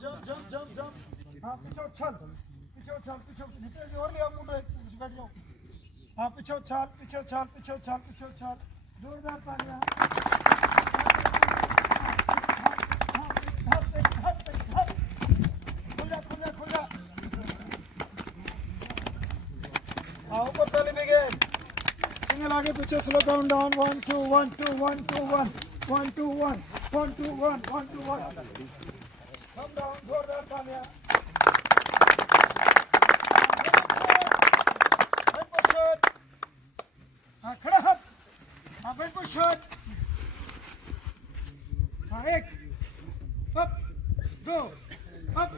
Jump हाँ पीछे उछल निकल और ले आओ मुंडो पीछे बैठ जाओ हाँ पीछे उछल जोरदार तालियां खुल जा आओ ऊपर ताली बिगेन सिंगल आगे पीछे स्लो डाउन 1 2 1 2 1 2 1 1 2 1 1 2 1 1 2 1 कम डाउन जोरदार तालियां हाँ खड़ा हाथ हाँ बेल्ट पुश हाँ 1 अप 2 अप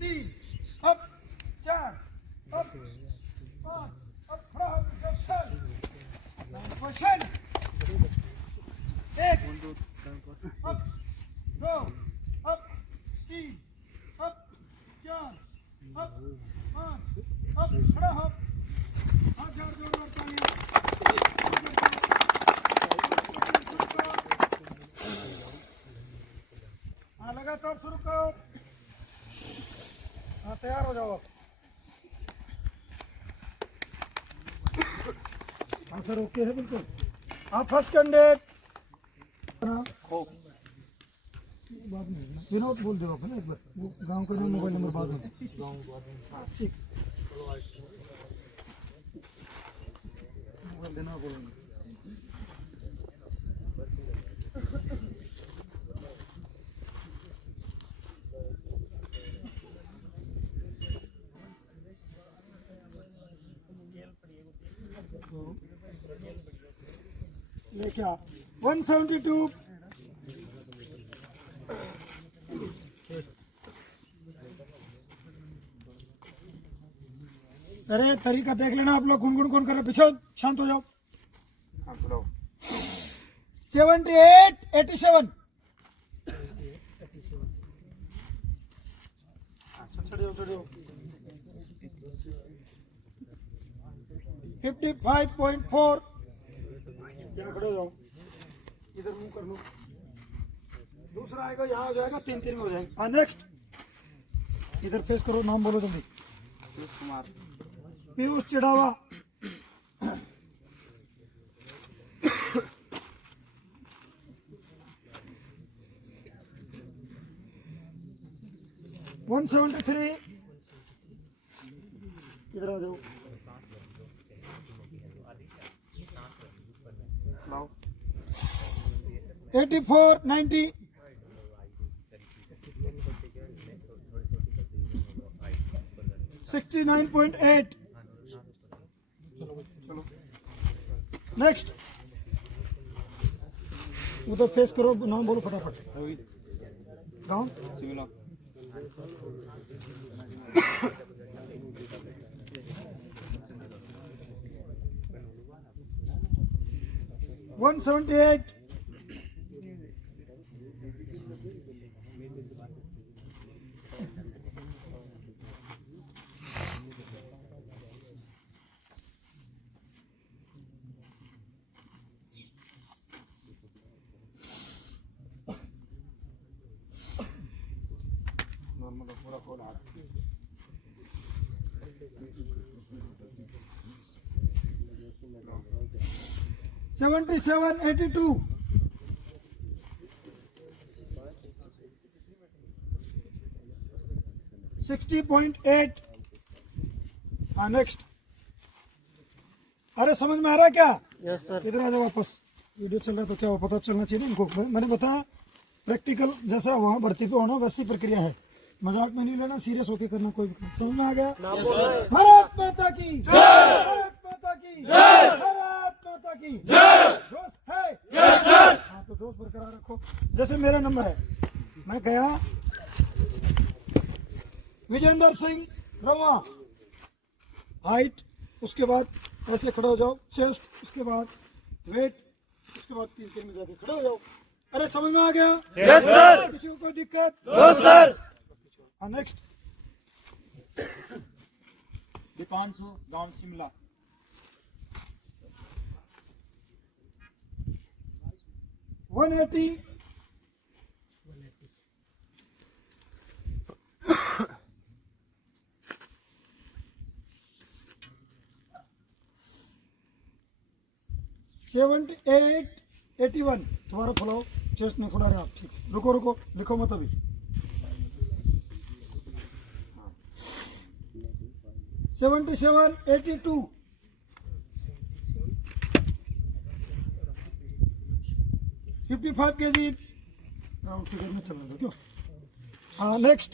3 अप 4 अप 5 अब खड़ा हो चल question 1 up 2 up 3 up 4 up 5 up खड़ा हो हाथ झाड़ जोरदार तालियां हाँ लगातार शुरू करो हाँ तैयार हो जाओ हाँ सर ओके है बिल्कुल आप फर्स्ट कैंडिडेट बाद में विनोद बोल दो आप ना एक बार वो गांव का नाम मोबाइल नंबर बाद में ठीक मोबाइल देना बोलेंगे लेके आ 172 अरे तरीका देख लेना आप लोग गुनगुन कौन कर रहे पीछे शांत हो जाओ 78 87 55.4 यहाँ खड़े हो जाओ इधर मुंह कर लो दूसरा आएगा यहाँ हो जाएगा 3 में हो जाएगा हाँ नेक्स्ट इधर फेस करो नाम बोलो जल्दी पीयूष चिड़ावा 173 इधर आ जाओ 84 90 69.8 नेक्स्ट उधर फेस करो नाम बोलो फटाफट गाँव 178 77 82 60.8 हाँ नेक्स्ट अरे समझ में आ रहा है क्या यस सर इधर आ जाओ वापस वीडियो चल रहा है तो क्या पता चलना चाहिए इनको मैंने बताया प्रैक्टिकल जैसा वहाँ भर्ती पे होना वैसी प्रक्रिया है मजाक में नहीं लेना सीरियस होके करना कोई समझ में आ गया भारत माता की भारत माता की भारत माता की जोश है यस सर हाँ तो जोश बरकरार रखो जैसे मेरा नंबर है मैं गया विजेंद्र सिंह रवा हाइट उसके बाद ऐसे खड़े हो जाओ चेस्ट उसके बाद वेट उसके बाद 3 में जाके खड़े हो जाओ अरे समझ में आ गया यस सर किसी को कोई दिक्कत नो सर नेक्स्ट दीपांशु गांव शिमला 180 78 81 दोबारा फुलाओ, चेस्ट नहीं फुला रहे आप, ठीक से रुको रुको, लिखो मत अभी। 77 82 55 kg राउंड फिगर में चलने दो क्यों। हाँ नेक्स्ट।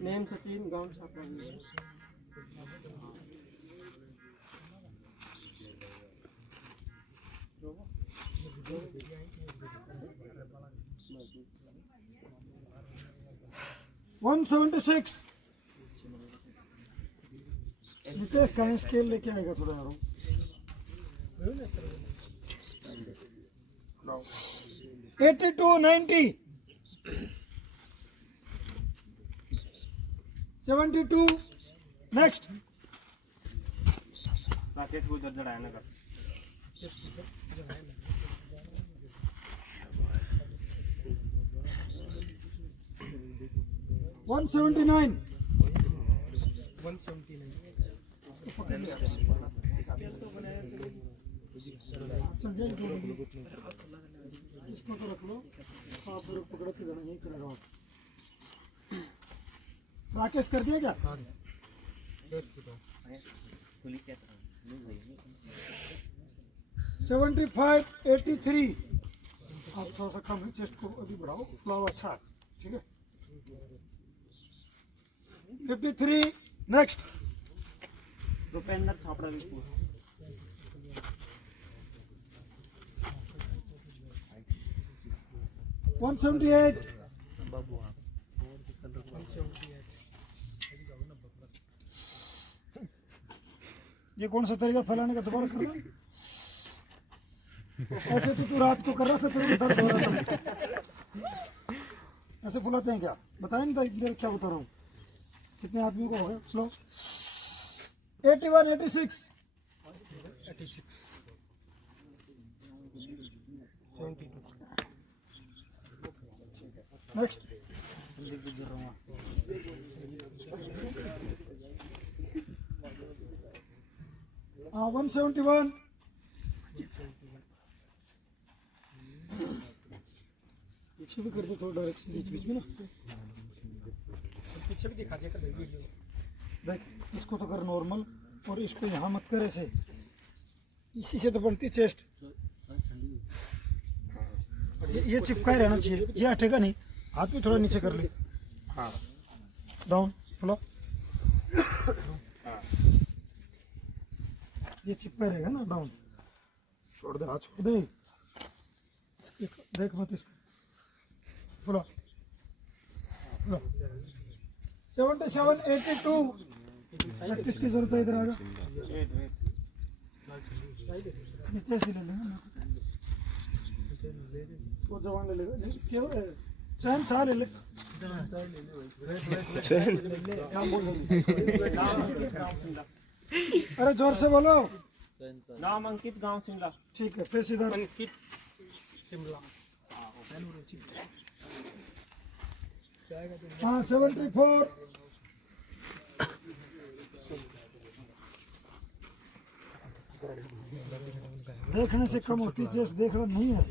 नेम सचिन, गांव छापा। 176 नितेश कहीं स्केल लेके आएगा थोड़ा यार। 82 90 72 नेक्स्ट। राकेश को इधर चढ़ाया ना कर। 179 चल जाए इसको तो रख लो, आप लोग पकड़ के जाना, यही करेगा आप। राकेश कर दिया क्या? 75 83 आप थोड़ा सा कम है, चेस्ट को अभी बढ़ाओ, फ्लाव अच्छा है, ठीक है। 53 नेक्स्ट। रुपेंद्र छापड़ा विष्णु। 178 ये कौन सा तरीका फैलाने का, दोबारा करना। ऐसे तो तू रात को कर रहा था, तेरे को दर्द हो रहा था। ऐसे फुलाते हैं क्या, बताया नहीं था इधर, क्या बता रहा हूँ। कितने आदमियों को हो गया स्लो। 81 86 नेक्स्ट। 171 पीछे भी कर दो थोड़ा, डायरेक्शन बीच बीच में ना, पीछे भी दिखा दिया कर वीडियो। देख इसको तो कर नॉर्मल, और इसको यहाँ मत कर ऐसे, इसी से तो बनती चेस्ट। ये चिपका ही रहना चाहिए, ये हटेगा नहीं। हाथ भी थोड़ा नीचे कर ले, हाँ डाउन फुला, ये चिपका रहेगा ना, डाउन छोड़ दे, हाथ छोड़ दे, देख मत इसको, फुला 77 82 प्रैक्टिस की जरूरत है, इधर आएगा नितेश ही ले लेंगे ना, वो जवान ले लेगा, क्यों चैन चाह ले ले, अरे जोर से बोलो। नाम अंकित, गांव शिमला। ठीक है, फेस इधर अंकित शिमला। हाँ 74 देखने से कम होती चेस्ट, देखना नहीं है।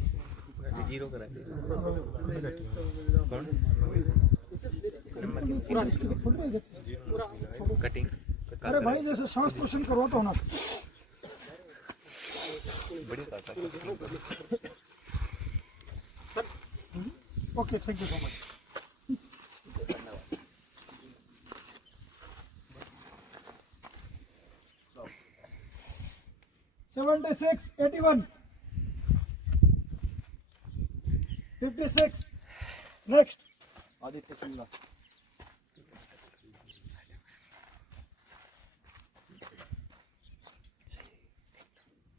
जीरो करा कटिंग। अरे भाई जैसे सांस पोषण करवाता हूँ ना, okay thank you so much. Seventy 81 56 next. Aditya Shimla.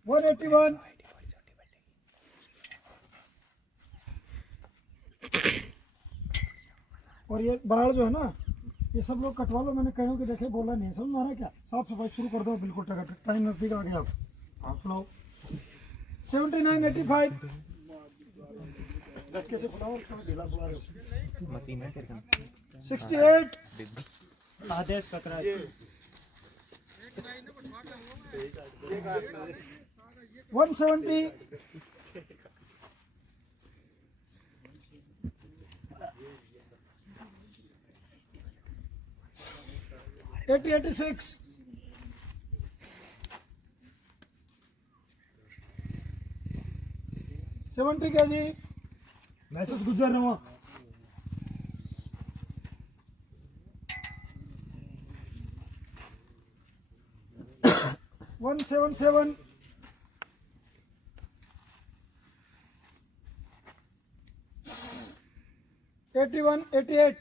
181 और ये बाढ़ जो है ना, ये सब लोग कटवा लो, मैंने कहीं कि देखे बोला नहीं, समझ में आ रहा है क्या। साफ सफाई शुरू कर दो बिल्कुल, टका टाइम नजदीक आ गया अब। हाँ सुनाओ। 79 85 झटके से फुलाओ, ढीला फुला रहे हो। मशीन है 68 आदेश कतरा। 170. 86. 70 kg. मैसेज गुजर रहा हूँ. 177. 81, 88.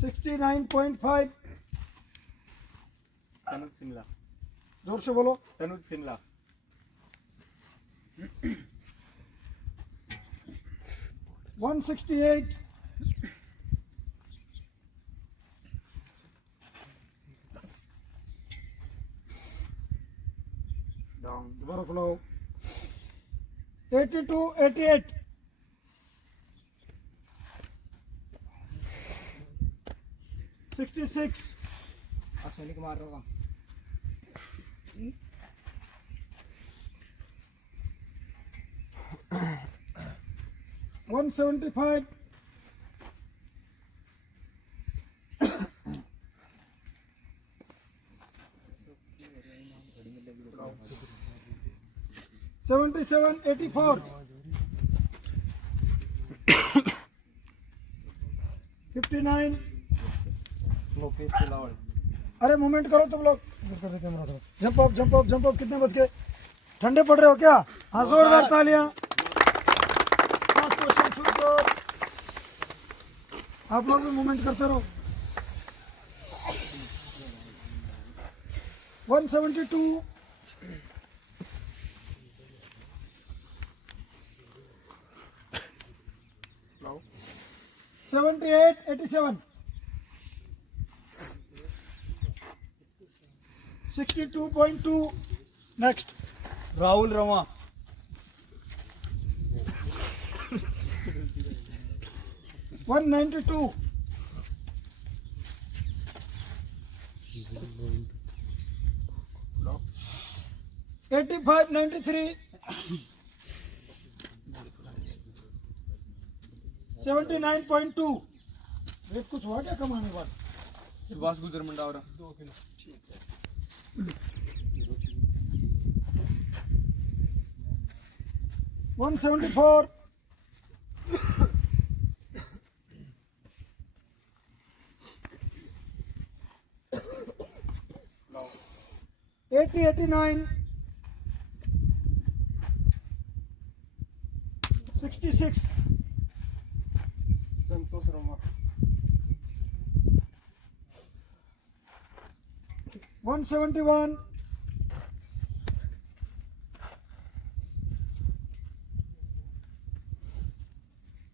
69.5. तनुज शिमला जोर से बोलो. तनुज शिमला 168. 82, 88. 66. अश्विनी कुमार होगा 175. 77, 84. 59. लोकेश तिलावल अरे मूवमेंट करो तुम लोग. Jump up, jump up, jump up. कितने बज गए? ठंडे पड़ रहे हो क्या? हाँ, जोरदार तालियां. Last question, shoot go. आप लोग भी मूवमेंट करते रहो. 172. 78, 87. 62.2. Next. राहुल रवा 192. 85, 93. 79.2. रेट कुछ हुआ क्या कमाने के बाद? सुभाष गुजर मंडावरा 174. 80, 89. 66. संतोष रमा 171.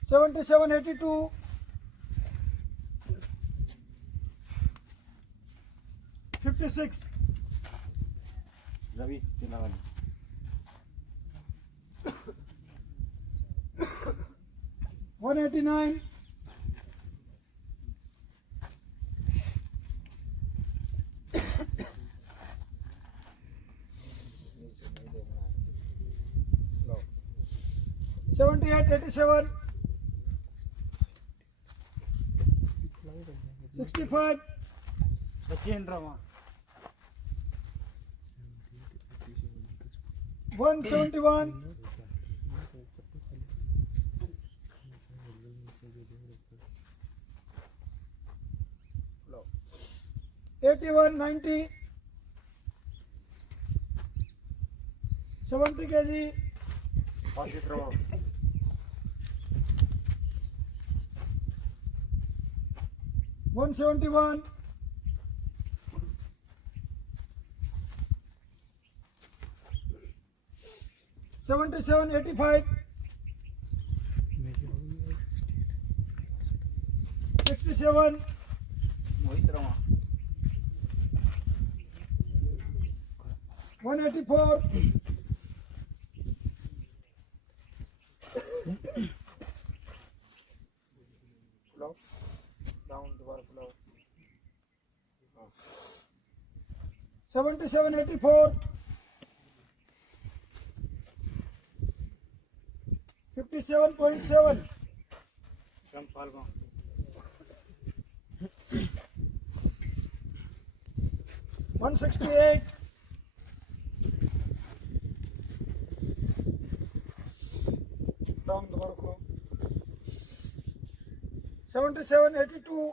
77, 82. 56. रवि तिलावल 189. 78, 87. 65. बचेंद्र रवा 171. 81, 90. 70 kg. आशीष रवा 171. 77, 85. 67. मोहित रवा 184. Down 7784 57.7 From Palma. 168 down the barco 7782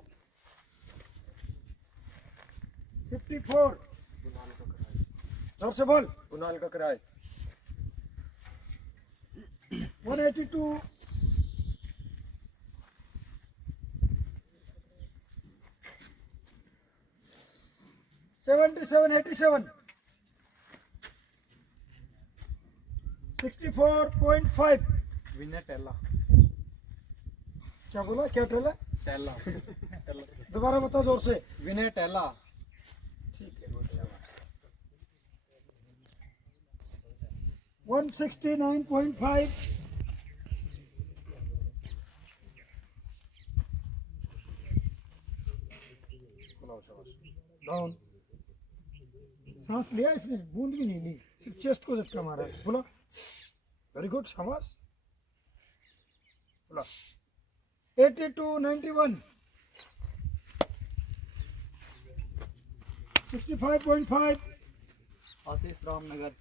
54 जोर से बोल कुणाल का किराए 182 7787 64.5 Vinay Tella. क्या बोला क्या टेला Tella. दोबारा बता जोर से Vinay Tella. ठीक है 169.5 डाउन सांस लिया इसने बूंद भी नहीं ली सिर्फ चेस्ट को झटका मारा है बोला वेरी गुड शाबाश बोला 8291 65.5 आशीष रामनगर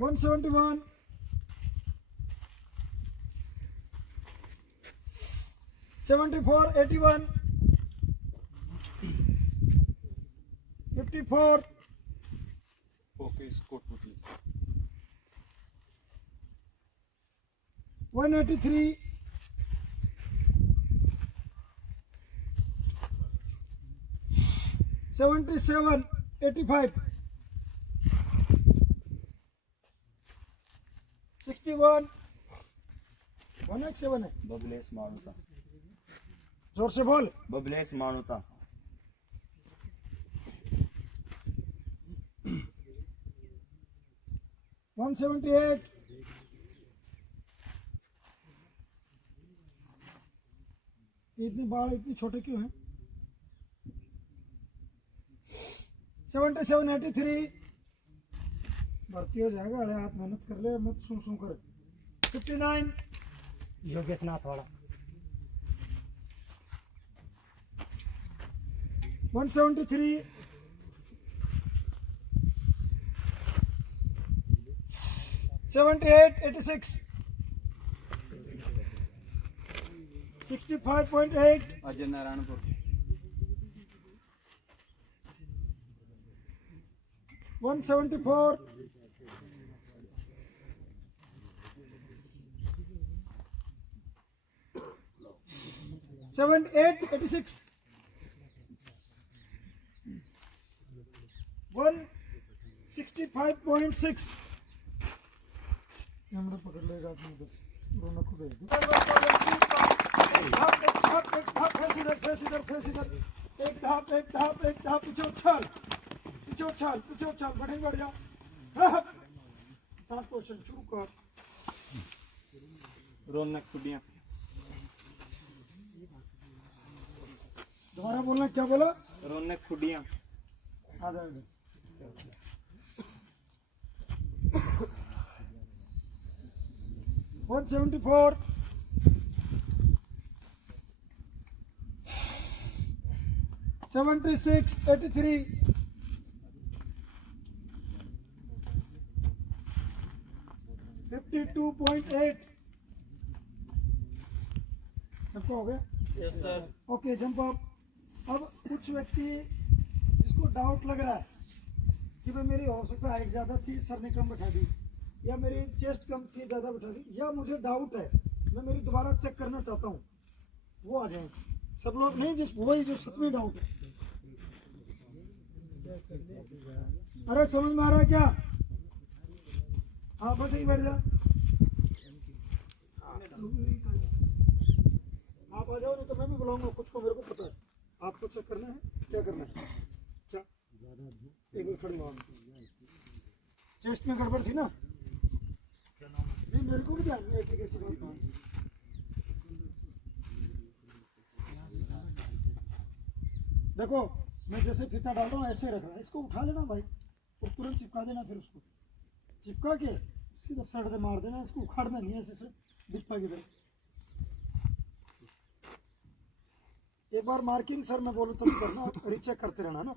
171 7481 54 ओके कोटपुतली 183 77 85 61 187 है बबलेश मानुता जोर से बोल बबलेश मानुता 178 इतने बाल इतने छोटे क्यों हैं 77 83 भर्ती हो जाएगा अरे हाथ मेहनत कर ले मत सू सू कर 59 योगेश नाथ वाला 173 78 86 65.8 अजय नारायणपुर 174 78 86 165.6 हमने पकड़ लेगा आदमी उधर रोना को भेज दो एक धाप पीछे उछाल बढ़े बढ़ जाओ 7 क्वेश्चन शुरू कर रौनक खुडिया दोबारा बोलना क्या बोला रौनक खुडिया आ जाएगा 174 76 83 52.8 सबको हो गया yes sir okay jump up अब कुछ व्यक्ति जिसको डाउट लग रहा है कि भाई मेरी हो सकता है हाइट ज़्यादा थी सर ने कम बैठा दी या मेरी चेस्ट कम थी ज़्यादा बैठा दी या मुझे डाउट है मैं मेरी दोबारा चेक करना चाहता हूँ वो आ जाए सब लोग नहीं जिस वही जो सच में डाउट है अरे समझ में आ रहा है क्या हाँ बैठ ही बैठ जा आप आ जाओ नहीं तो मैं भी बुलाऊंगा कुछ को मेरे को पता है आपको चेक करना है क्या करना है क्या एक मिनट खड़ी हुआ चेस्ट में गड़बड़ थी ना नहीं मेरे को भी ध्यान में ऐसी कैसी बात नहीं देखो मैं जैसे फीता डाल रहा हूँ ऐसे रख रहा है, इसको उठा लेना भाई और तुरंत चिपका देना, फिर उसको चिपका के सीधा सड़ दे मार देना, इसको उखाड़ना नहीं है ऐसे से डिब्बा की तरह। एक बार मार्किंग सर मैं बोलूँ तो करना, रीचेक करते रहना ना।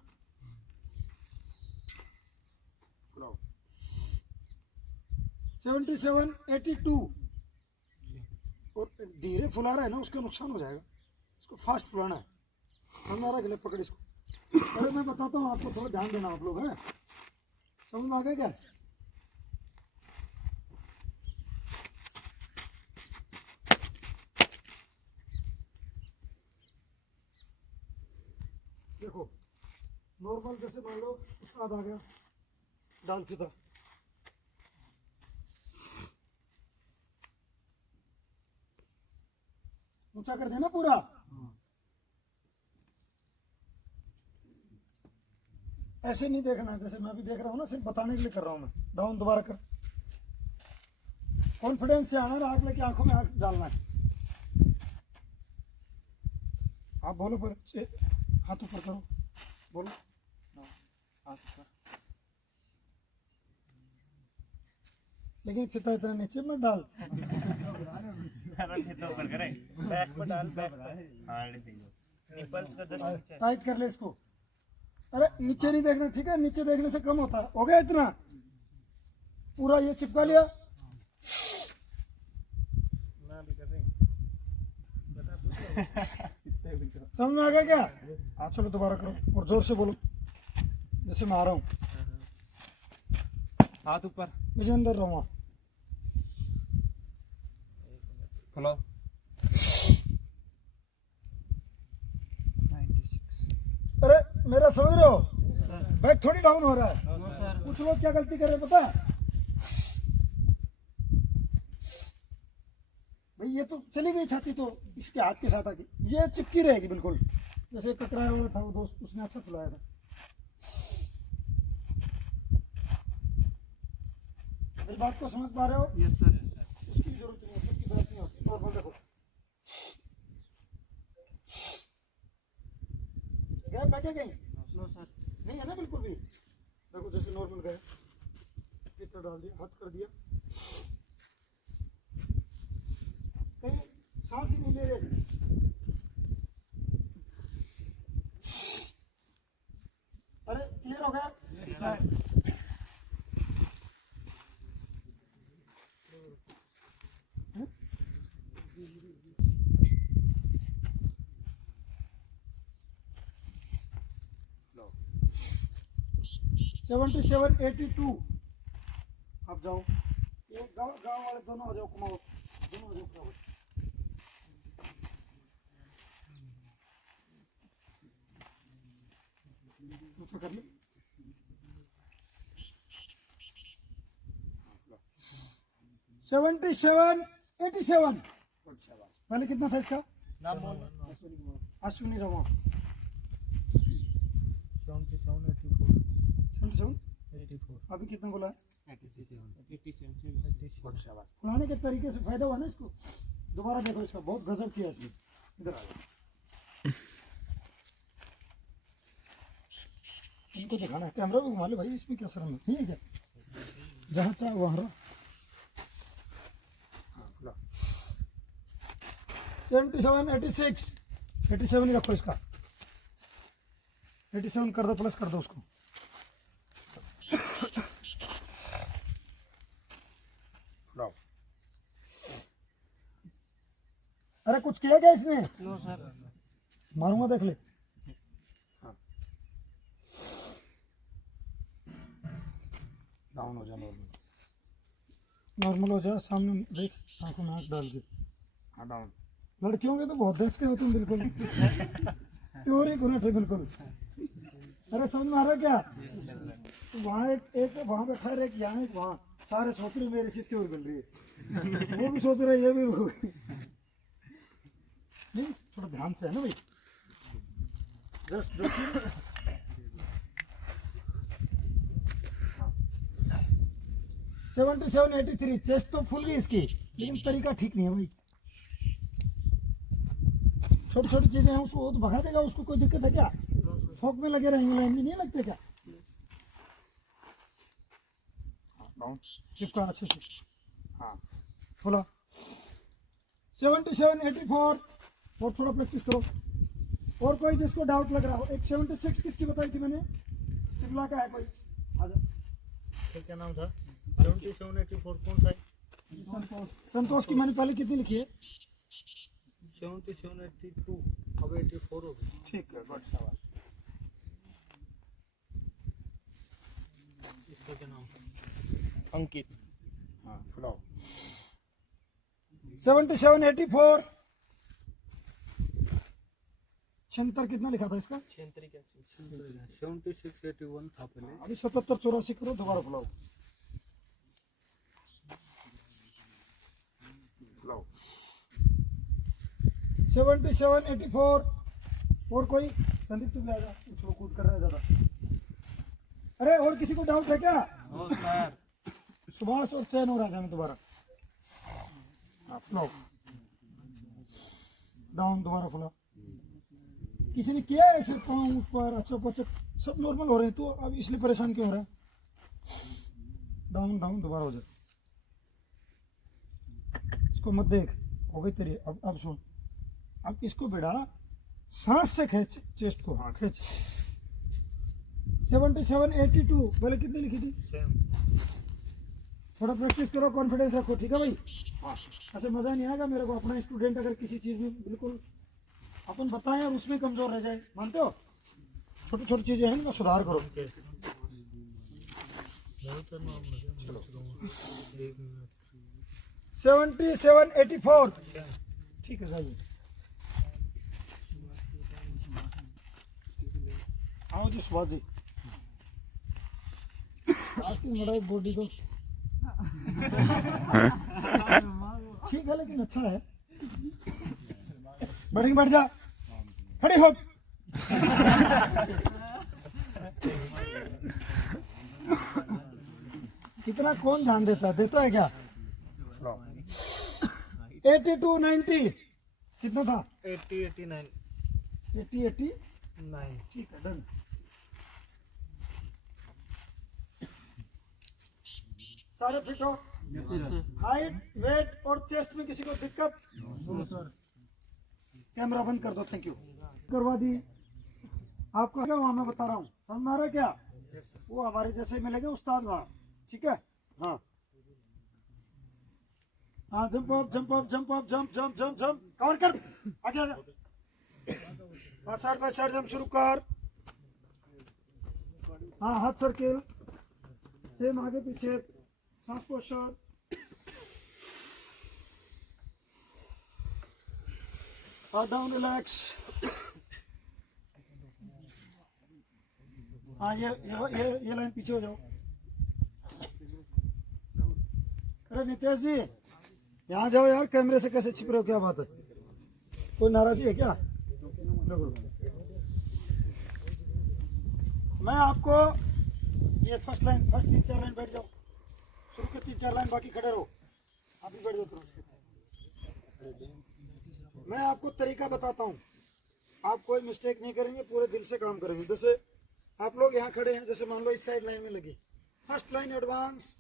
77, 82 और धीरे फुला रहा है ना, उसका नुकसान हो जाएगा, इसको फास्ट फुलाना है। हमारा गले पकड़ इसको। अरे मैं बताता हूँ आपको, थोड़ा ध्यान देना आप लोग, हैं समझ में आ गया क्या? देखो नॉर्मल जैसे मान लो उस्ताद आ गया, डाल फीता, ऊंचा कर देना पूरा। ऐसे नहीं देखना जैसे मैं अभी देख रहा हूँ ना, सिर्फ बताने के लिए कर रहा हूँ मैं। डाउन दोबारा कर, कॉन्फिडेंस से आना, आग लेके आंखों में आंख डालना है। आप बोलो पर हाथ ऊपर करो, बोलो लेकिन फिता इतना नीचे मत डाल। टाइट कर ले इसको। अरे नीचे नहीं देखना, ठीक है, नीचे देखने से कम होता है। हो गया इतना, पूरा ये चिपका लिया। समझ में आ गया क्या? हाँ चलो दोबारा करो और जोर से बोलो जैसे मैं आ रहा हूँ। हाथ ऊपर, मुझे अंदर रहूँगा। खोलो। 96। अरे मेरा समझ रहे हो, बैग थोड़ी डाउन हो रहा है। कुछ लोग क्या गलती कर रहे हैं पता है भाई, ये तो चली गई छाती तो इसके हाथ के साथ आके ये चिपकी रहेगी बिल्कुल। जैसे ककराया वाला था वो दोस्त, उसने अच्छा फुलाया था। मेरी बात को समझ पा रहे हो? Yes sir. उसकी जरूरत नहीं है, सबकी जरूरत नहीं होती। नॉर्मल देखो, गैप है क्या कहीं? No sir. नहीं है ना बिल्कुल भी। देखो जैसे नॉर्मल गए, इतना डाल दिया, हाथ कर दिया, कहीं सांस ही नहीं ले रहे। अरे क्लियर हो गया? सर 77, 82 आप जाओ, ये गाँव वाले दोनों आ जाओ, कुमाओ दोनों आ जाओ, कुमाओ। ऊँचा कर ले। 77, 87 पहले कितना था इसका नाम? अश्विनी रवा। 77, 84 अभी कितना बोला है? 87। फुलाने के तरीके से फायदा हुआ ना इसको। दोबारा देखो, इसका बहुत गजब किया इसने। इधर आ जाओ, इनको दिखाना है। कैमरा भी घुमा लो भाई, इसमें क्या शर्म है? ठीक है क्या, जहाँ चाहे वहाँ रहो। 77, 86 87 ही रखो इसका। 87 कर दो, प्लस कर दो उसको। अरे कुछ किया क्या इसने? No sir. मारूंगा, देख ले। डाउन हो जा, नॉर्मल हो जा, सामने देख, आंखों में आंख डाल के। हाँ डाउन। लड़कियों के तो बहुत देखते हो तुम, बिल्कुल प्योर ही गुना थे बिल्कुल। अरे समझ में आ रहा क्या? वहाँ एक वहाँ बैठा है, एक यहाँ, एक वहाँ। सारे सोच रहे मेरे से प्योर बन रही है। वो भी सोच रहे, ये भी हो गई। नहीं थोड़ा ध्यान से है ना भाई, जस्ट 77, 83 चेस्ट तो फुल गई इसकी, लेकिन तरीका ठीक नहीं है भाई। छोटी छोटी चीजें हैं, उसको तो भगा देगा, उसको कोई दिक्कत है क्या? फोक में लगे रहेंगे, लाइन में नहीं लगते क्या? डाउन चिपका अच्छे से। हाँ खोला। 77, 84 और थोड़ा प्रैक्टिस करो। और कोई जिसको डाउट लग रहा हो? एक 76 किसकी बताई थी मैंने? शिमला का है कोई? आजा। क्या नाम था? 77, 84 कौन सा है? संतोष। संतोष की मैंने पहले कितनी लिखी है? 77, 82 अब 84 हो गई। ठीक है, गुड, शाबाश। इसका क्या नाम था? अंकित हाँ फुलाओ 77, 84 76 कितना लिखा था इसका? 76, 81 था पहले। अभी 77, 84 करो, दोबारा बुलाओ। फुलाओ 77, 84 और कोई? संदीप तू भी आ जा, उछलो कूद कर रहा है ज्यादा। अरे और किसी को डाउट है क्या? सुभाष और चैन हो रहा था मैं दोबारा। फुलाओ डाउन, दोबारा फुला। किसी ने किया है ऐसे पाँव ऊपर अचक अचक सब नॉर्मल हो रहे हैं, तो अब इसलिए परेशान क्यों हो रहा है? डाउन डाउन, दोबारा हो जाए। इसको मत देख, हो गई तेरी। अब सुन, अब इसको बेटा सांस से खींच चेस्ट को, हाँ खींच। 77, 82 पहले कितनी लिखी थी? थोड़ा प्रैक्टिस करो, कॉन्फिडेंस रखो, ठीक है भाई? ऐसे मजा नहीं आएगा मेरे को। अपना स्टूडेंट अगर किसी चीज में बिल्कुल अपन बताएं और उसमें कमजोर रह जाए, मानते हो? छोटी छोटी चीजें हैं ना, सुधार करो। 77, 84 ठीक है सही। आओ जी सुभाष जी, आज की मड़ाई बॉडी तो ठीक है लेकिन अच्छा है। बैठ जा, खड़ी हो। इतना कौन ध्यान देता है क्या? 82, 90 कितना था? 80, 89 80, 89 ठीक है, डन। सारे फिट हो? हाइट, वेट और चेस्ट में किसी को दिक्कत? कैमरा बंद कर दो, थैंक यू। करवा दी आपको क्या? वहाँ मैं बता रहा हूँ, समझ में आ रहा है क्या? वो हमारे जैसे मिलेंगे उस्ताद वहाँ, ठीक है? हाँ हाँ, jump up jump up jump up jump jump jump jump, cover कर, आगे आ जा। हाँ, साइड बाय साइड जंप शुरू कर। हाँ, हाथ सर्किल, सेम आगे पीछे, सांस पोस्चर। हाथ डाउन, रिलैक्स। हाँ, ये लाइन पीछे हो जाओ। अरे नितेश जी यहाँ जाओ यार, कैमरे से कैसे छिप रहे हो? क्या बात है, कोई नाराजगी है क्या? मैं आपको ये फर्स्ट लाइन, फर्स्ट 3-4 लाइन बैठ जाओ, शुरू के 3-4 लाइन, बाकी खड़े रहो। आप भी बैठ जाओ तुरंत। मैं आपको तरीका बताता हूँ, आप कोई मिस्टेक नहीं करेंगे, पूरे दिल से काम करेंगे। जैसे आप लोग यहाँ खड़े हैं, जैसे मान लो इस साइड लाइन में लगी, फर्स्ट लाइन एडवांस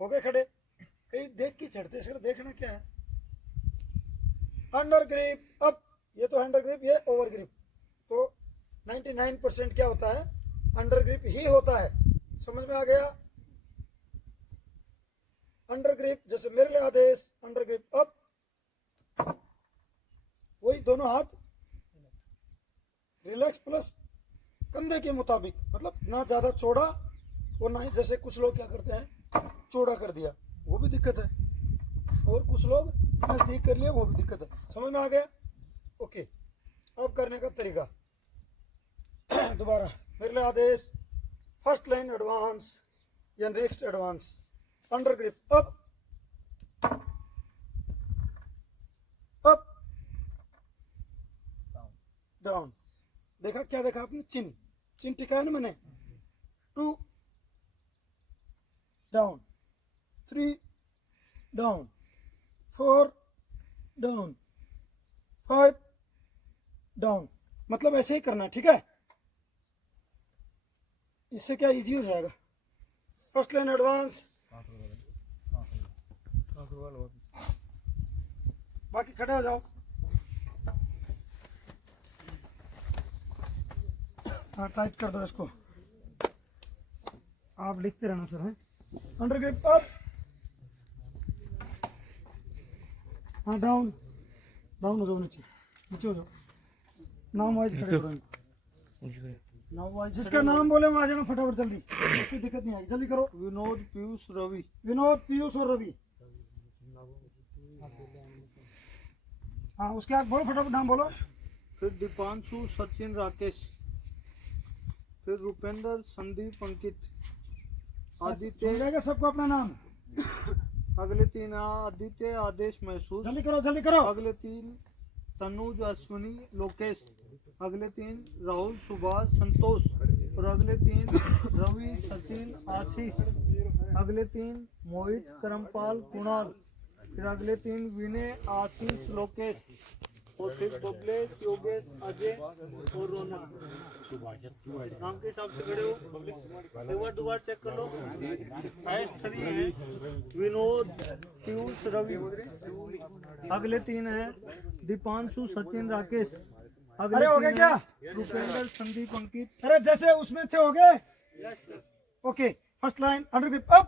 हो गए खड़े, कहीं देख के चढ़ते, सर देखना क्या है? अंडर ग्रिप अप, ये तो अंडर ग्रिप, ये ओवर ग्रिप। तो 99% क्या होता है? अंडर ग्रिप ही होता है। समझ में आ गया? अंडर ग्रिप, जैसे मेरे लिए आदेश, अंडर ग्रिप अप, वही दोनों हाथ रिलैक्स प्लस कंधे के मुताबिक, मतलब ना ज्यादा चौड़ा और ना ही जैसे कुछ लोग क्या करते हैं चौड़ा कर दिया, वो भी दिक्कत है, और कुछ लोग नजदीक कर लिया, वो भी दिक्कत है। समझ में आ गया? ओके, अब करने का तरीका दोबारा मेरे लिए आदेश, फर्स्ट लाइन एडवांस या next advance, under grip up up down. देखा क्या देखा आपने? चिन, चिन टिका है ना मैंने। 2 डाउन, 3 डाउन, 4 डाउन, 5 डाउन, मतलब ऐसे ही करना है, ठीक है। इससे क्या इजी हो जाएगा। फर्स्ट लाइन एडवांस, बाकी खड़े हो जाओ। हाँ टाइट कर दो इसको, आप लिखते रहना सर। है अंडर ग्रिप अप, हाँ डाउन, डाउन हो जाओ, नीचे नीचे हो जाओ। नाम वाइज खड़े करो इनको। नाम वाइज जिसका नाम बोले वहाँ आ जाना फटाफट जल्दी, कोई दिक्कत नहीं आएगी, जल्दी करो। विनोद पीयूष रवि। विनोद पीयूष और रवि, हाँ उसके आगे बोलो फटाफट नाम बोलो। फिर दीपांशु सचिन राकेश, फिर रुपेंद्र संदीप अंकित, आदित्य, चल जाएगा सबको अपना नाम। अगले 3 आदित्य आदेश महसूस, जल्दी करो जल्दी करो। अगले 3 तनुज अश्विनी लोकेश, अगले 3 राहुल सुभाष संतोष, और अगले 3 रवि सचिन आशीष, अगले 3 मोहित करमपाल कुणाल, फिर अगले 3 विनय आशीष लोकेश, और फिर बबलेश योगेश अजय और रोनक। नाम के हिसाब से खड़े हो, एक बार दोबारा चेक कर लो। हाईएस्ट 3 है विनोद पीयूष रवि, अगले 3 है दीपांशु सचिन राकेश, अरे हो गया क्या? रुपेंद्र संदीप अंकित। अरे जैसे उसमें थे हो गए। Okay first line under grip up,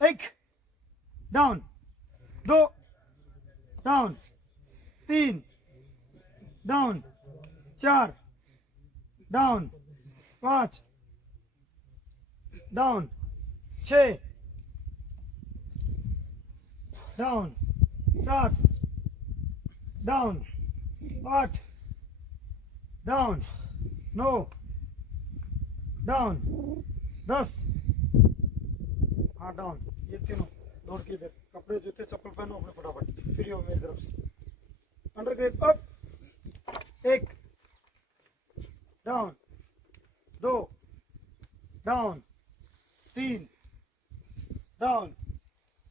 1 down, 2 down, 3 down, 4 down, 5 down, 6 down, 7 down, 8 down, 9 down, 10 हाँ डाउन। ये तीनों दौड़ के इधर, कपड़े जूते चप्पल पहनो अपने फटाफट, फ्री हो मेरी तरफ से। Under grip up, 1 down, 2 down, 3 down,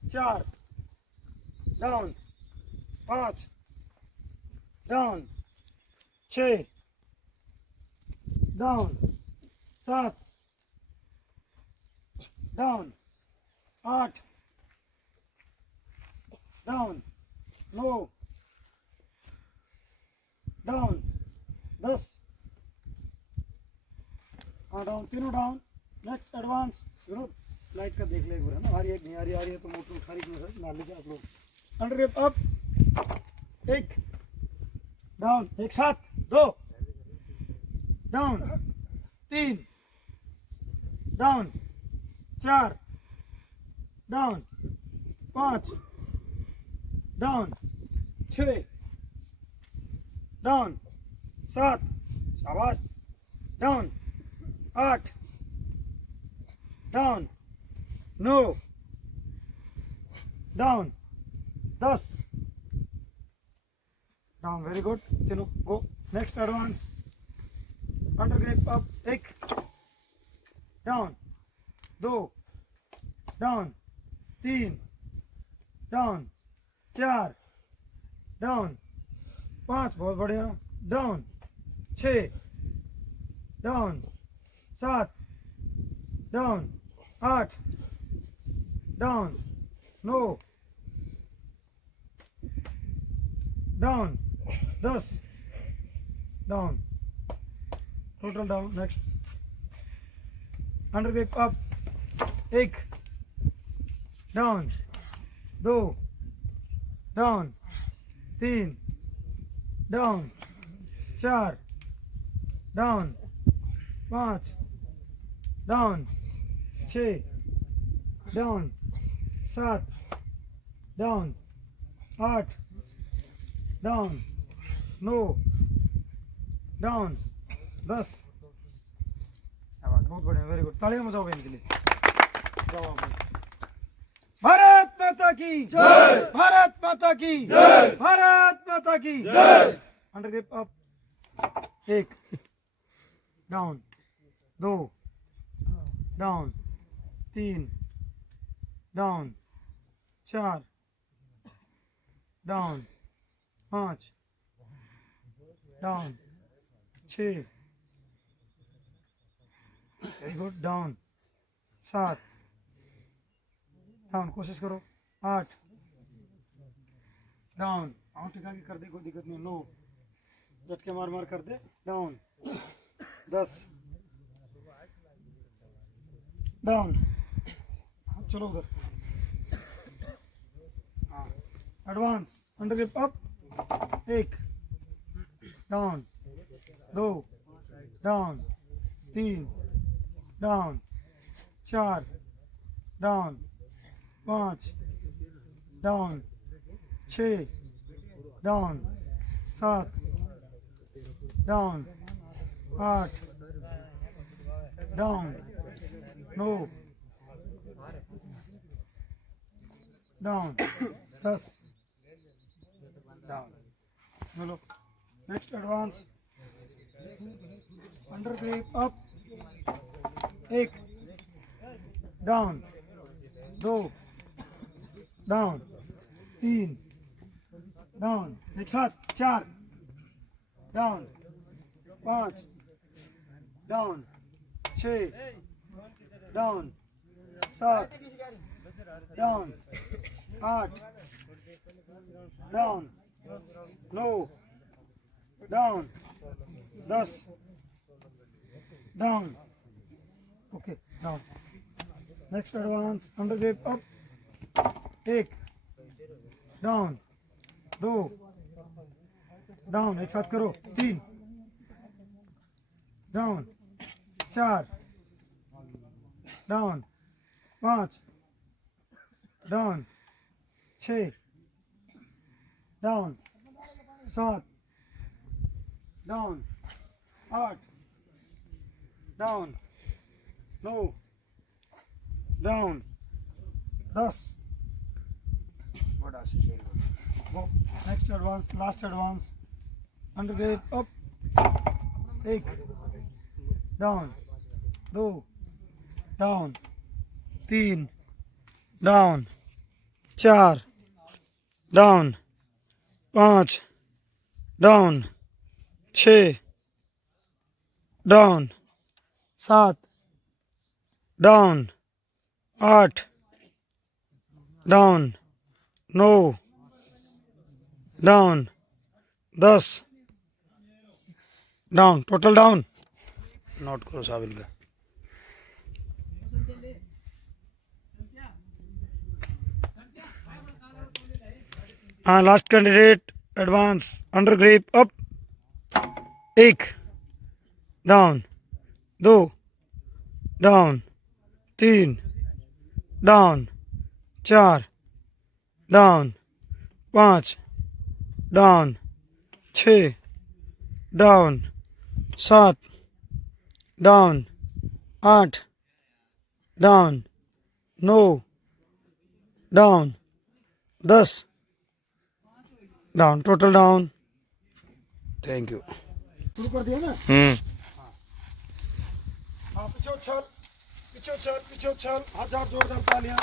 4 down, 5 down, 6 down, 7 down, 8 down, 9 down, 10 हाँ डाउन, तीनों डाउन। नेक्स्ट एडवांस विरोध, लाइट का देख ले एक बार, है ना, आ रही है कि नहीं आ रही, आ रही है तो मोटर उठा रही है ना, लीजिए आप लोग। अंडर ग्रिप अप, 1 डाउन, एक साथ 2 down, 3 down, 4 down, 5 down, 6 down, 7 शाबाश down, 8 down, 9 down, 10 down. Very good, चलो go next advance. Under grip up, 1 down, 2 down, 3 down, 4 down, 5 बहुत बढ़िया down, 6 down, 7 down, 8 down, 9 down, 10 down, total down. Next under grip up, 1 down, 2 down, 3 down, 4 down, 5 down, 6 down, 7 down, 8 down, 9 down, 10। बहुत बढ़िया, very good, तालियां बजाओ इनके लिए। जाओ आप। भारत माता की जय, भारत माता की जय, भारत माता की जय। Under grip up, 1 down, 2 down, 3 down, 4 down, 5 down 6 very good down 7 down कोशिश करो 8 डाउन आउट टिका के कर दे कोई दिक्कत नहीं 9 झटके मार मार कर दे डाउन 10 डाउन चलो उधर advance under grip up 1 down 2 down 3 down 4 down 5 down 6 down 7 down 8 down 9 down 10 down बोलो next advance under grip up 1 down 2 down 3 down एक साथ 4 down 5 down 6 down 7 down 8 down 9 down 10 down okay down next advance under grip up 1 down 2 down एक साथ करो 3 down 4 down 5 down 6 down 7 down 8 down 9 down 10 Good Ashish, very good. go next advance last advance under grip up 1 down 2 down 3 down 4 down 5 down 6 down 7 down 8 down 9 down 10 down total down note करो साबिल का हाँ last candidate advance under grip up 1 down 2 down 3 down 4 down 5 down 6 down 7 down 8 down 9 down 10 down total down thank you शुरू कर दिया ना हाँ पीछे उछल हजार जोरदार तालियां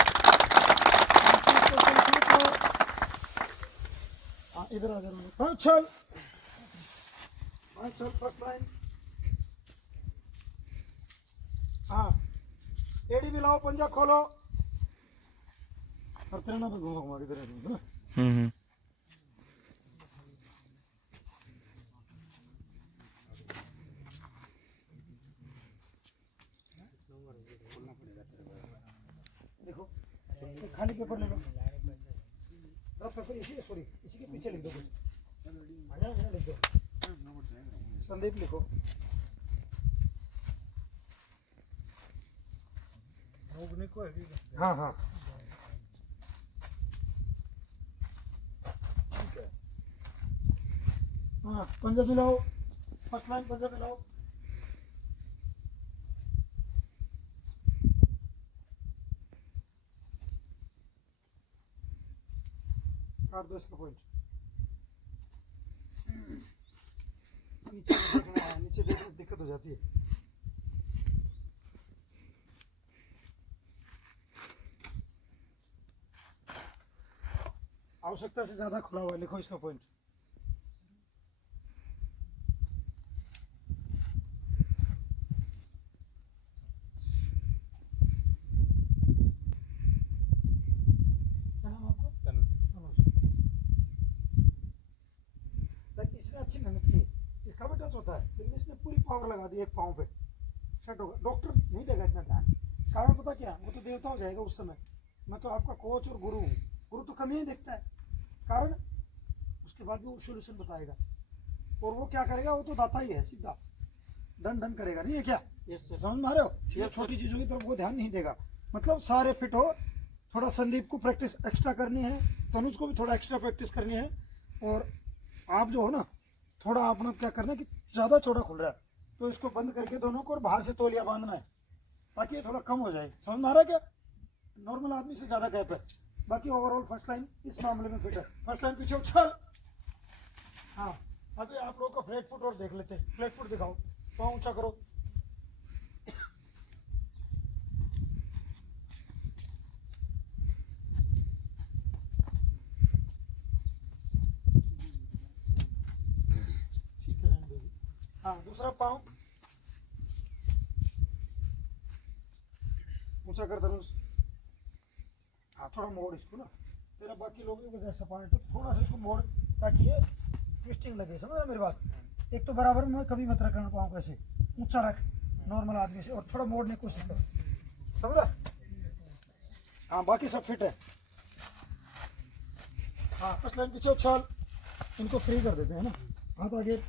हाँ इधर आ जाओ हाँ उछल फर्स्ट लाइन हाँ एड़ी मिलाओ पंजा खोलो और तिरना पे घुमा घुमा इधर आ जाओ देखो एक खाली पेपर ले लो रफ पेपर इसी के पीछे लिख दो लिख दो संदीप लिखो हाँ हाँ हाँ पंजा मिलाओ फर्स्ट लाइन पंजा मिलाओ काट दो इसका पॉइंट नीचे देखने दिक्कत हो जाती है आवश्यकता से ज्यादा खुला हुआ है लिखो इसका पॉइंट अच्छी मेहनत की, इसका भी टच होता है, लेकिन इसने पूरी पावर लगा दी एक पाँव पे, सेट होगा। डॉक्टर नहीं देगा इतना ध्यान, कारण पता क्या, वो तो देवता हो जाएगा उस समय। मैं तो आपका कोच और गुरु हूँ, गुरु तो कमी ही देखता है, कारण उसके बाद भी वो सोल्यूशन बताएगा, और वो क्या करेगा, वो तो दाता ही है, सीधा डन डन करेगा, नहीं है क्या? समझ में आ रहे हो? ये छोटी चीजों की तरफ वो ध्यान नहीं देगा, मतलब सारे फिट हो। थोड़ा संदीप को प्रैक्टिस एक्स्ट्रा करनी है, तनुज को भी थोड़ा एक्स्ट्रा प्रैक्टिस करनी है, और आप जो हो ना, थोड़ा अपना क्या करना है कि ज़्यादा चौड़ा खुल रहा है तो इसको बंद करके दोनों को, और बाहर से तौलिया बांधना है ताकि ये थोड़ा कम हो जाए। समझ में आ रहा है क्या? नॉर्मल आदमी से ज़्यादा गैप है। बाकी ओवरऑल फर्स्ट लाइन इस मामले में फिट है। फर्स्ट लाइन पीछे उछल। हाँ, अभी आप लोगों को फ्लैट फुट और देख लेते हैं। फ्लैट फुट दिखाओ, पाँव ऊंचा करो। ठीक है, हाँ, दूसरा पाँव ऊंचा कर धनुष। हाँ, थोड़ा मोड़ इसको ना, तेरा बाकी लोगों की वजह से पॉइंट, थोड़ा सा इसको मोड़ ताकि ये ट्विस्टिंग लगे। समझ रहा मेरी बात? एक तो बराबर में कभी मत रखना पाँव को, ऐसे ऊंचा रख नॉर्मल आदमी से, और थोड़ा मोड़ने की कोशिश कर। समझ रहा? हाँ, बाकी सब फिट है। हाँ, फर्स्ट लाइन पीछे उछाल। इनको फ्री कर देते हैं ना, हाथ आगे।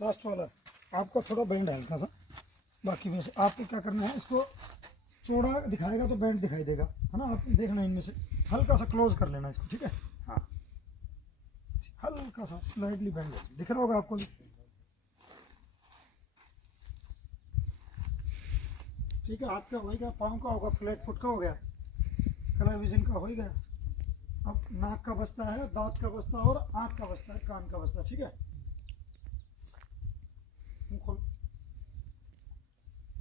लास्ट वाला आपका थोड़ा बैंड है हल्का सा, बाकी में से आपको क्या करना है, इसको चौड़ा दिखाएगा तो बैंड दिखाई देगा, है ना? आप देखना इनमें से हल्का सा क्लोज कर लेना इसको, ठीक है? हाँ, हल्का सा स्लाइडली बैंड दिख रहा होगा आपको भी। ठीक है, हाथ का हो गया, पाँव का होगा, फ्लैट फुट का हो गया, कलर विजन का हो ही गया। अब नाक का बसता है, दांत का बसता है, और आँख का बसता है, कान का बसता है। ठीक है, मुंह खोल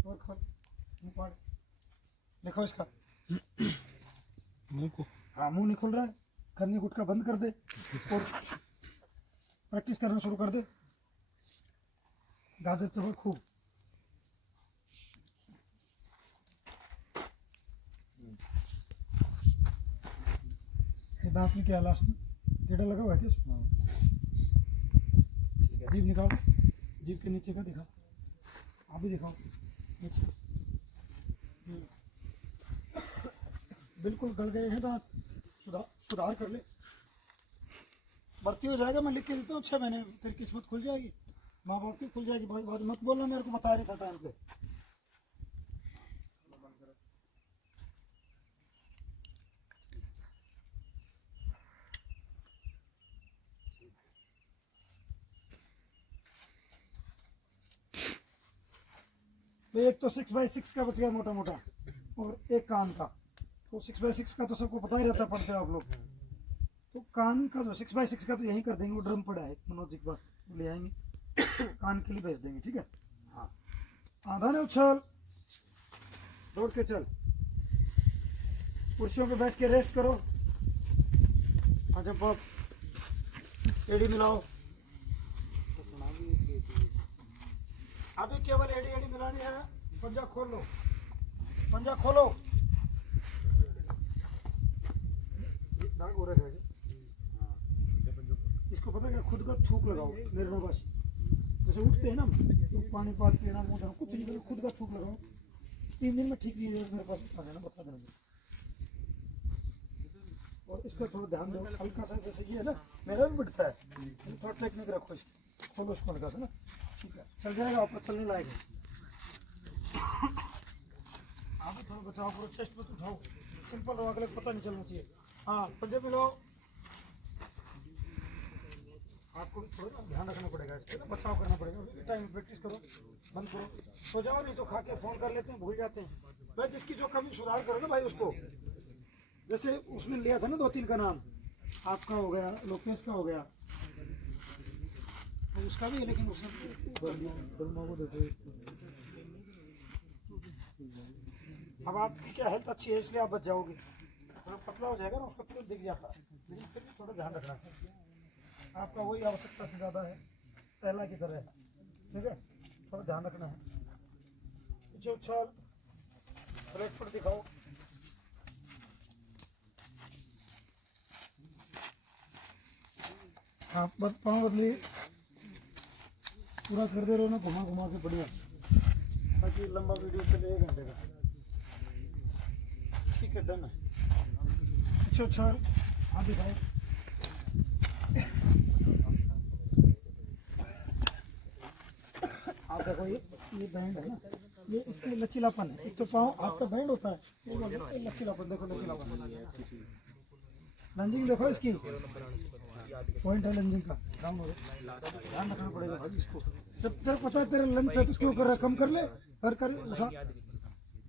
और खोल, मुंह फाड़, देखो इसका मुंह को। हाँ, मुंह नहीं खुल रहा है, खन्नी गुटका बंद कर दे और प्रैक्टिस करना शुरू कर दे। गाजर चबा खूब। दांत में क्या लास्ट में टेढ़ा लगा हुआ है क्या? ठीक है, जीभ निकाल, जीभ के नीचे का दिखा, आप भी दिखाओ नीचे। बिल्कुल गल गए हैं दांत, सुधार कर ले, भर्ती हो जाएगा। मैं लिख के देता हूँ 6 महीने, तेरी किस्मत खुल जाएगी, माँ बाप की खुल जाएगी। बात मत बोलना मेरे को बताया नहीं था टाइम पे। तो एक तो 6x6 का बच गया मोटा मोटा, और एक कान का। तो 6x6 का तो सबको पता ही रहता, पढ़ते हो आप लोग। तो कान का जो 6x6 का तो यहीं कर देंगे, वो ड्रम पड़ा है मनोज जी के पास, ले आएंगे, कान के लिए भेज देंगे। ठीक है, हाँ, आधा ने उछल, दौड़ के चल, कुर्सियों पे बैठ के रेस्ट करो। अच्छा बाप, एड़ी मिलाओ, अभी केवल एड़ी एड़ी मिलानी है। पंजा खोल लो, पंजा खोलो। दाग हो रहा है, इसको पता क्या, खुद का थूक लगाओ मेरे ना, बस जैसे उठते हैं ना तो पानी पात पीना, मुँह धोना, कुछ नहीं करो, खुद का थूक लगाओ। 3 दिन में ठीक नहीं है, मेरे पास बता देना, बता देना। और इसका थोड़ा ध्यान दो, हल्का सा जैसे ये है ना, मेरा भी बढ़ता है, थोड़ा टेक्निक रखो इसको, खोलो उसको हल्का सा ना। ठीक है, चल जाएगा, आपको चलने लायक है। आप थोड़ा बचाओ, पूरा चेस्ट पे उठाओ, सिंपल रहो, अगले को पता नहीं चलना चाहिए। हाँ, पंजे मिलो, आपको भी थोड़ा ध्यान रखना पड़ेगा, इस पर ना बचाव करना पड़ेगा। टाइम में प्रैक्टिस करो, बंद करो, सो जाओ, नहीं तो खा के फ़ोन कर लेते हैं, भूल जाते हैं भाई। जिसकी जो कमी सुधार करो ना भाई, उसको जैसे उसमें लिया था ना 2-3 का नाम, आपका हो गया, लोकेश का हो गया, तो उसका भी है, लेकिन उसने अब आपकी क्या हेल्थ अच्छी है इसलिए आप बच जाओगे। थोड़ा पतला हो जाएगा ना, उसका फिर दिख जाता है, लेकिन फिर भी थोड़ा ध्यान रखना है। आपका वही आवश्यकता से ज़्यादा है, पहला की तरह है, ठीक है, थोड़ा ध्यान रखना है। पीछे उछाल, राइट फुट दिखाओ, आप पाँव बदली पूरा कर दे रहे हो ना, घुमा घुमा के बढ़िया, ताकि लंबा वीडियो चले 1 घंटे का। ठीक है, डन है। पीछे उछाल, आप दिखाओ, आप देखो ये बैंड है ना, ये इसके लचीलापन है। एक तो पाँव आपका बैंड होता है, ये लचीलापन देखो, लचीलापन लंजिंग देखो, इसकी पॉइंट है लंजिंग का, डाउन हो गया, ध्यान रखना पड़ेगा भाई इसको। जब तक पता है तेरा लंच है तो क्यों कर रहा है, कम कर ले, कर उठा,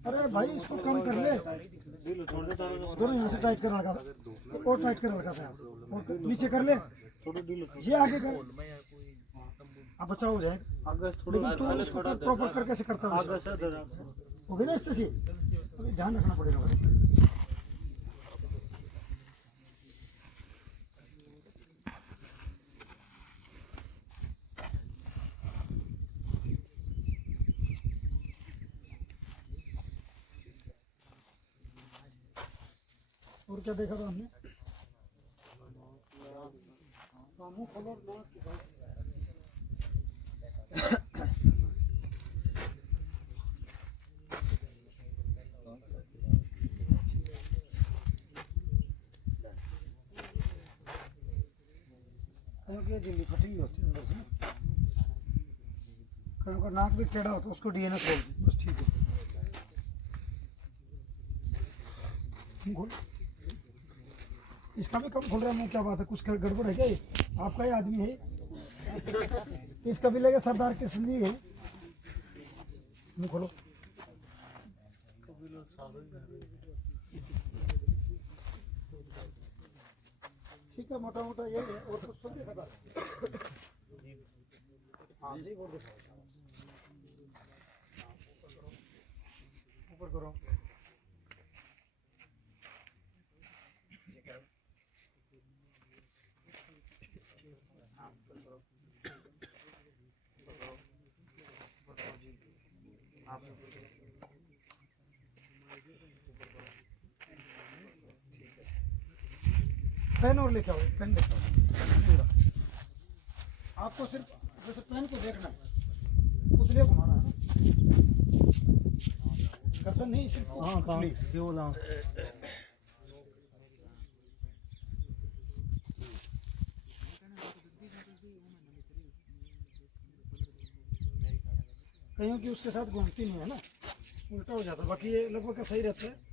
अरे भाई इसको कम कर ले, दोनों यहाँ से टाइट कर रखा था, और टाइट कर रखा था यहाँ से, और नीचे कर ले, ये आगे कर, अब बचा हो जाएगा। लेकिन तू उसको प्रॉपर कर कैसे करता है, हो गई ना इस तरह से, तो ध्यान रखना पड़ेगा भाई। और क्या देखा था हमने, मुंह खोलो, कहीं की झिल्ली फटी हुई होती है अंदर से ना, कहीं का नाक भी टेढ़ा होता है, उसको डीएनए खोल दो, बस ठीक है। खोल, इसका भी कम खोल रहा है मुँह, क्या बात है, कुछ गड़बड़ है क्या, ये आपका ही आदमी है, इस कबीले के सरदार कृष्ण जी है। मुँह खोलो, ठीक है, मोटा मोटा यही है, और कुछ तो देखा था। हाँ जी, वो दिखाओ, ऊपर करो, पेन और लेके आओ, पेन लेके आओ पूरा। आपको सिर्फ जैसे पेन को देखना है, उतले घुमाना है, गर्दन नहीं, सिर्फ उंगली। कहीं की उसके साथ घूमती नहीं है ना, उल्टा हो जाता है, बाकी ये लगभग सही रहता है।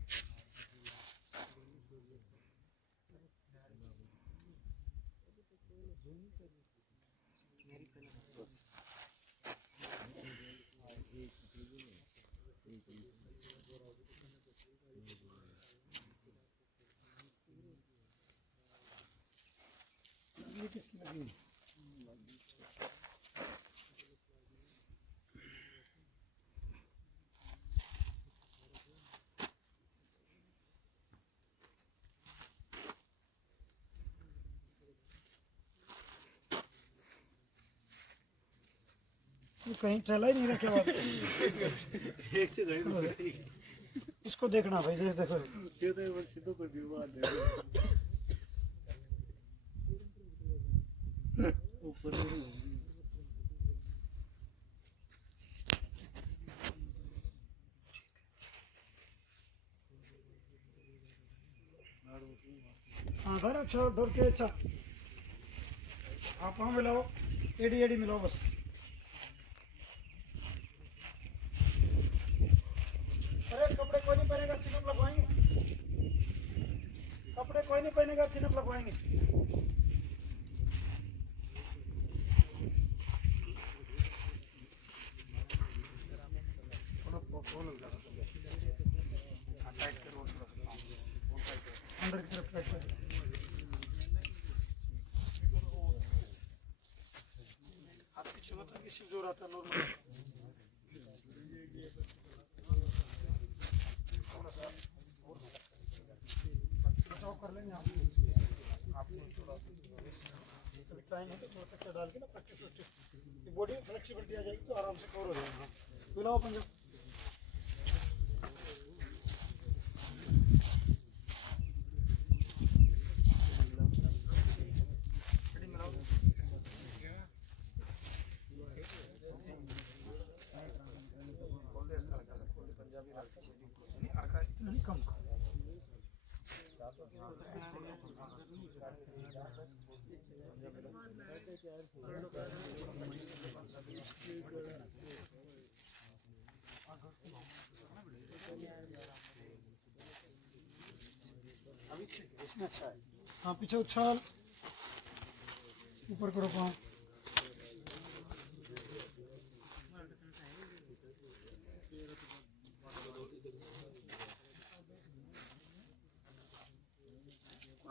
ये किसकी लगी है? ये कहीं चला ही नहीं रखे बात। इसको देखना भाई, जैसे देखो हाँ, धर अच्छा, धर के अच्छा, आप वहाँ मिलाओ, एडी एडी मिलाओ बस। अरे कपड़े कोई नहीं पहनेगा, चिनप लगवाएंगे, कपड़े कोई नहीं पहनेगा, चिनप लगवाएंगे। अंदर की तरफ टाइट कर। एग्रेसिव जो रहता है नॉर्मल थोड़ा सा और बचाव कर लेंगे आप थोड़ा टाइम है तो थोड़ा सा डाल के ना प्रैक्टिस बॉडी में फ्लेक्सिबिलिटी आ जाएगी तो आराम से कवर हो जाएगा। मिलाओ पंजा नहीं कम अभी ठीक है, इसमें अच्छा है। हाँ पीछे उछाल ऊपर करो पाँव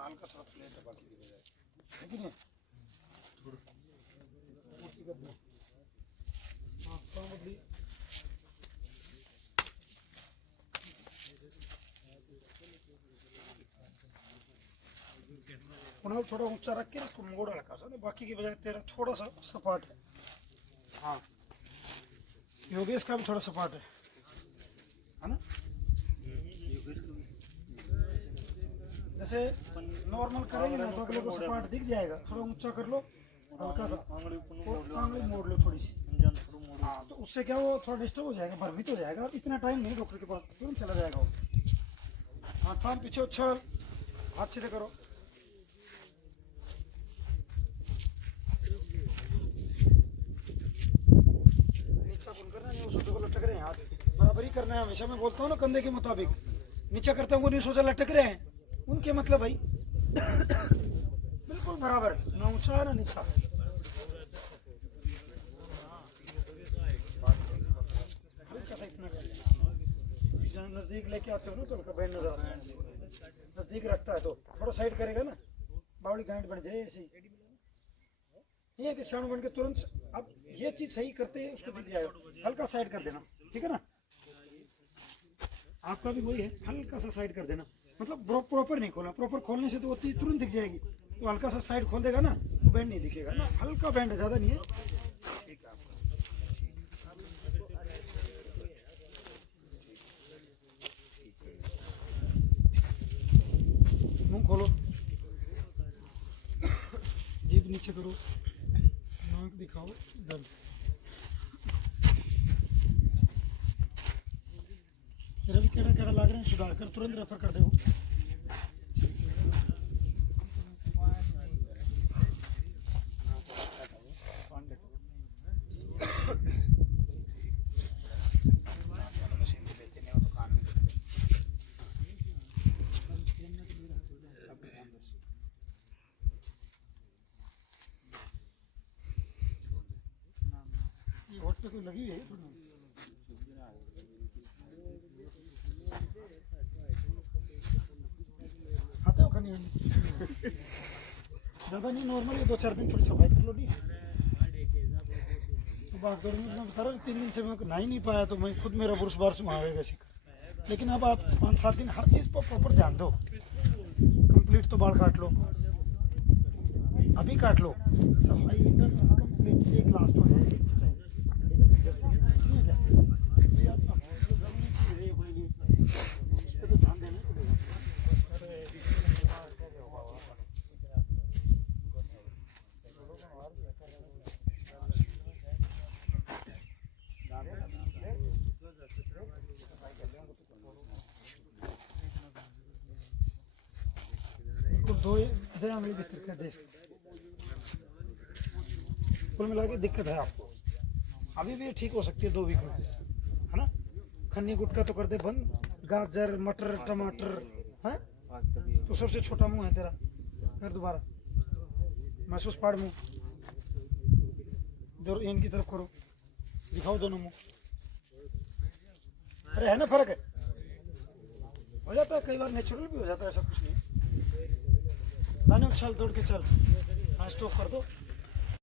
हल्का थोड़ा फ्लैट है बाकी की बजाय लेकिन थोड़ा ऊंचा रख के इसको मोड़ हल्का सा ना बाकी की बजाय तेरा थोड़ा सा सपाट है। हाँ योगेश का भी थोड़ा सपाट है ना। जैसे नॉर्मल करेंगे ना तो अगले को सपाट दिख जाएगा। थोड़ा ऊंचा कर लो हल्का सा आंगली मोड़ लो थोड़ी सी। हाँ तो उससे क्या वो थोड़ा डिस्टर्ब हो जाएगा भ्रमित हो जाएगा। इतना टाइम नहीं डॉक्टर के पास तुरंत चला जाएगा वो। हाथ थाम पीछे उछाल हाथ सीधे करो नीचा कौन करना नहीं उसको देखो लटक रहे हैं हाथ बराबर ही करना है हमेशा। मैं बोलता हूँ ना कंधे के मुताबिक नीचा करता हूँ नहीं सोचा लटक रहे हैं उनके मतलब भाई बिल्कुल बराबर ना ऊंचा ना नीचा। नजदीक लेके आते हो ना तो बैंड नजर आता है। नजदीक रखता है तो थोड़ा साइड करेगा ना बावड़ी गांठ बन जाए ऐसे ही। ये है कि शान बन के तुरंत अब ये चीज सही करते हैं उसको दिख जाएगा। हल्का साइड कर देना ठीक है ना। आपका भी वही है हल्का सा साइड कर देना मतलब प्रॉपर नहीं खोलना। प्रॉपर खोलने से तो वो चीज तुरंत दिख जाएगी। तो हल्का सा साइड खोल देगा ना तो बैंड नहीं दिखेगा ना। हल्का बैंड है ज्यादा नहीं है। मुंह खोलो जीभ नीचे करो नाक दिखाओ दर्द तेरा भी केड़ा केड़ा लग रहा है सुधार कर तुरंत रेफर कर दो। होठ पे कोई लगी है आते हो खाने ज़्यादा नहीं नॉर्मल है 2-4 दिन थोड़ी सफाई कर लो नहीं। तो भागदौड़ में मैं बता रहा हूँ 3 दिन से मैं नहा ही नहीं पाया तो मैं खुद मेरा बुरस बार से आएगा सीखा। लेकिन अब आप 5-7 दिन हर चीज़ पर प्रॉपर ध्यान दो। कंप्लीट तो बाल काट लो अभी काट लो सफाई कंप्लीट एक लास्ट हो जाएगी। तो ध्यान देना पड़ेगा। बिल्कुल दो आंगली भीतर का देश कुल मिला के दिक्कत है आपको। अभी भी ठीक हो सकती है 2 वीक में है ना। खन्नी गुटका तो कर दे बंद। गाजर मटर टमाटर है तो सबसे छोटा मुंह है तेरा। कर दोबारा महसूस पाड़ मुंह इधर इनकी तरफ करो दिखाओ दोनों मुंह। अरे है ना फर्क है हो जाता है कई बार नेचुरल भी हो जाता है ऐसा कुछ नहीं। दाने उछाल दौड़ के चल हाँ स्टॉप कर दो।